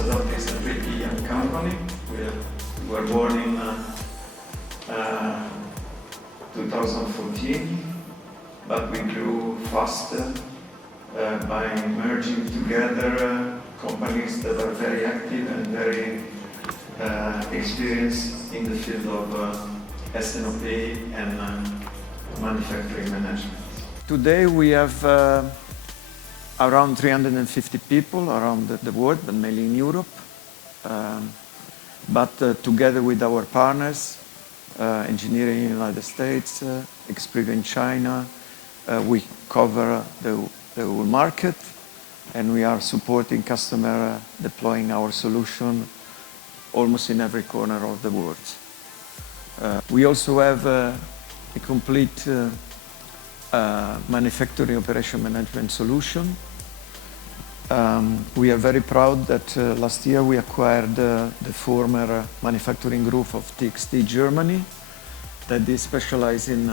sedApta is a pretty young company. We were born in 2014, but we grew faster by merging together companies that are very active and very experienced in the field of S&OP and manufacturing management. Today we have around 350 people around the world, but mainly in Europe. Together with our partners, engineering in the United States, experience in China, we cover the whole market, and we are supporting customer deploying our solution almost in every corner of the world. We also have a complete manufacturing operation management solution. We are very proud that last year we acquired the former manufacturing group of TXT Germany that is specialized in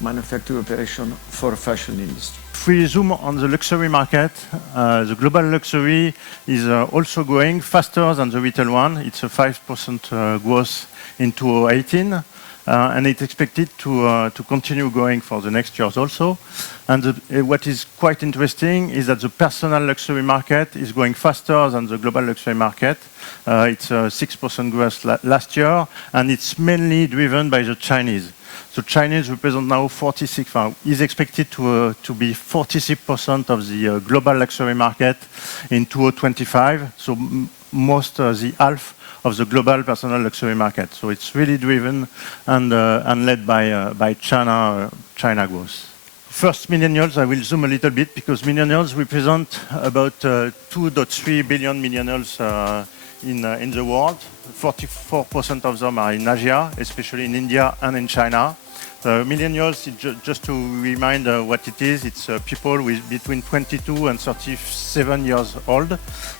manufacturing operation for fashion industry. If we zoom on the luxury market, the global luxury is also growing faster than the retail one. It's a 5% growth in 2018. And it's expected to continue growing for the next years also. And what is quite interesting is that the personal luxury market is growing faster than the global luxury market. It's a 6% growth last year, and it's mainly driven by the Chinese. The Chinese represent now 46%, is expected to be 46% of the global luxury market in 2025. So most the half of the global personal luxury market. So it's really driven and led by China growth. First, millennials, I will zoom a little bit because millennials represent about 2.3 billion millennials in the world. 44% of them are in Asia, especially in India and in China. Millennials, just to remind what it is, it's people with between 22 and 37 years old.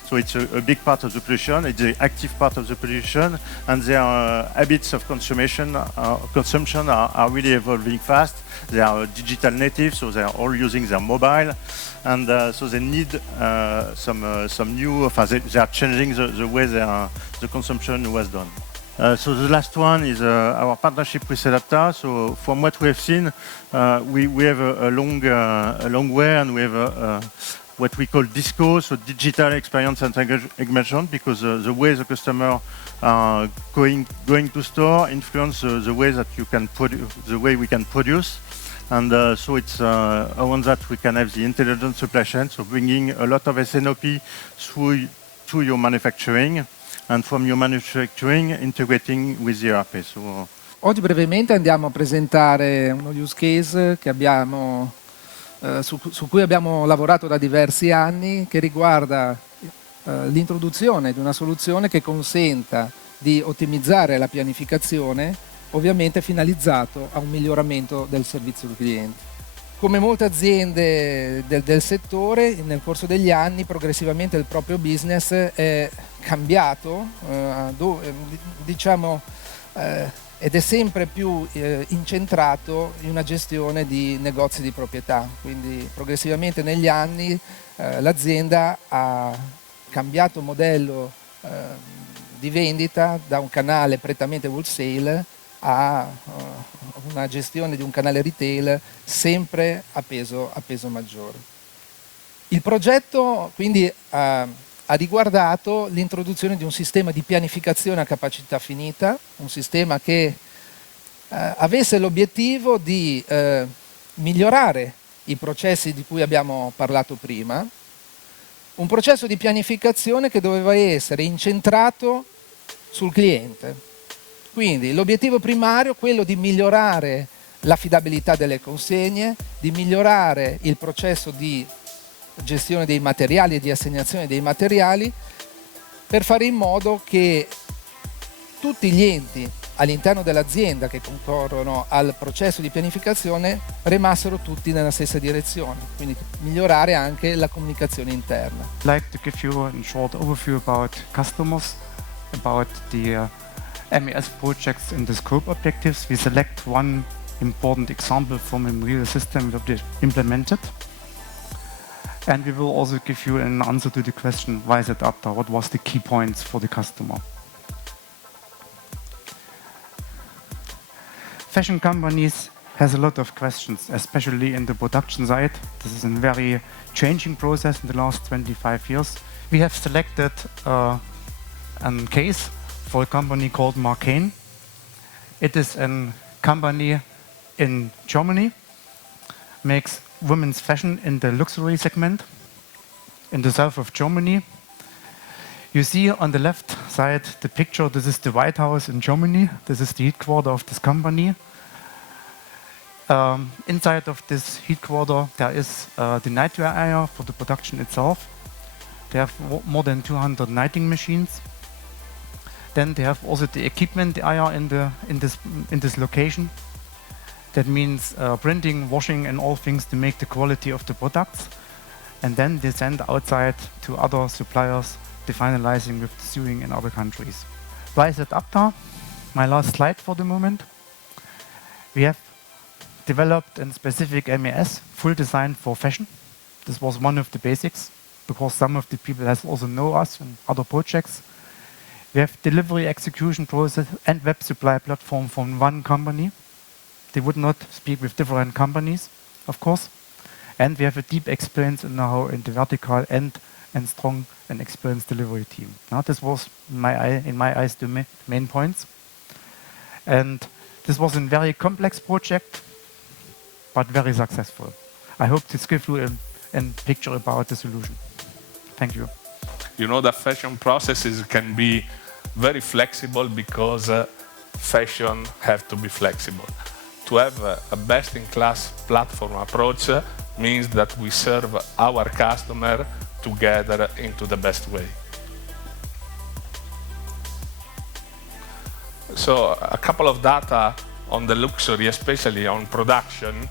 So it's a big part of the population, it's the active part of the population, and their habits of consumption are really evolving fast. They are digital natives, so they are all using their mobile, and so they need some new, they are changing the way the consumption was done. So the last one is our partnership with sedApta. So from what we have seen, we have a long way, and we have what we call DISCO, so digital experience and engagement, because the way the customer are going to store influence the way that you can the way we can produce. And so it's around that we can have the intelligent supply chain, so bringing a lot of S&OP to your manufacturing, and from your manufacturing integrating with the ERP. So, oggi brevemente andiamo a presentare uno use case che abbiamo, su cui abbiamo lavorato da diversi anni, che riguarda l'introduzione di una soluzione che consenta di ottimizzare la pianificazione, ovviamente finalizzato a un miglioramento del servizio al cliente. Come molte aziende del settore, nel corso degli anni progressivamente il proprio business è cambiato, ed è sempre più incentrato in una gestione di negozi di proprietà. Quindi progressivamente negli anni l'azienda ha cambiato modello di vendita da un canale prettamente wholesale a una gestione di un canale retail sempre a peso maggiore. Il progetto quindi ha riguardato l'introduzione di un sistema di pianificazione a capacità finita, un sistema che avesse l'obiettivo di migliorare i processi di cui abbiamo parlato prima, un processo di pianificazione che doveva essere incentrato sul cliente. Quindi l'obiettivo primario è quello di migliorare l'affidabilità delle consegne, di migliorare il processo di gestione dei materiali e di assegnazione dei materiali, per fare in modo che tutti gli enti all'interno dell'azienda che concorrono al processo di pianificazione remassero tutti nella stessa direzione, quindi migliorare anche la comunicazione interna. I'd like to give you a short overview about customers, about the MES projects and the scope objectives. We select one important example from a real system that we implemented. And we will also give you an answer to the question, why sedApta? What was the key points for the customer? Fashion companies has a lot of questions, especially in the production side. This is a very changing process in the last 25 years. We have selected a case for a company called Marcaine. It is a company in Germany, makes women's fashion in the luxury segment in the south of Germany. You see on the left side the picture. This is the White House in Germany. This is the headquarters of this company. Inside of this headquarters there is the nightwear area for the production itself. They have more than 200 knitting machines. Then they have also the equipment area in this location. That means printing, washing and all things to make the quality of the products. And then they send outside to other suppliers, the finalizing with the sewing in other countries. Why sedApta? My last slide for the moment. We have developed a specific MES, full design for fashion. This was one of the basics, because some of the people also know us in other projects. We have delivery execution process and web supply platform from one company. They would not speak with different companies, of course. And we have a deep experience in know-how in the vertical and strong and experienced delivery team. Now, this was, in my eyes, the main points. And this was a very complex project, but very successful. I hope this gives you a picture about the solution. Thank you. You know that fashion processes can be very flexible because fashion have to be flexible. To have a best-in-class platform approach means that we serve our customer together into the best way. So a couple of data on the luxury, especially on production.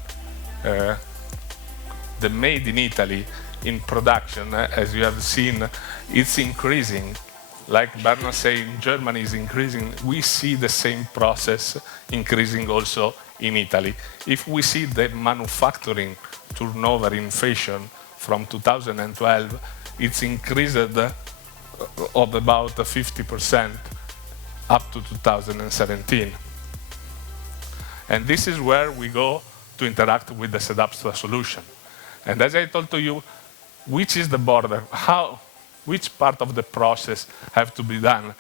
The made in Italy in production, as you have seen, it's increasing. Like Bernard said, Germany is increasing. We see the same process increasing also in Italy. If we see the manufacturing turnover in fashion from 2012, it's increased of about 50% up to 2017. And this is where we go to interact with the sedApta solution. And as I told to you, which is the border? Which part of the process have to be done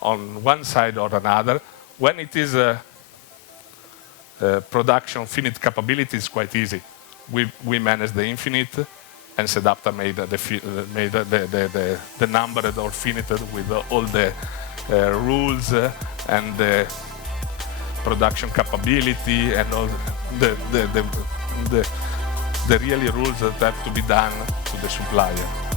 on one side or another? When it is production finite capability, it's quite easy. We manage the infinite, and sedApta made the numbered or finite with all the rules and the production capability and all the really rules that have to be done to the supplier.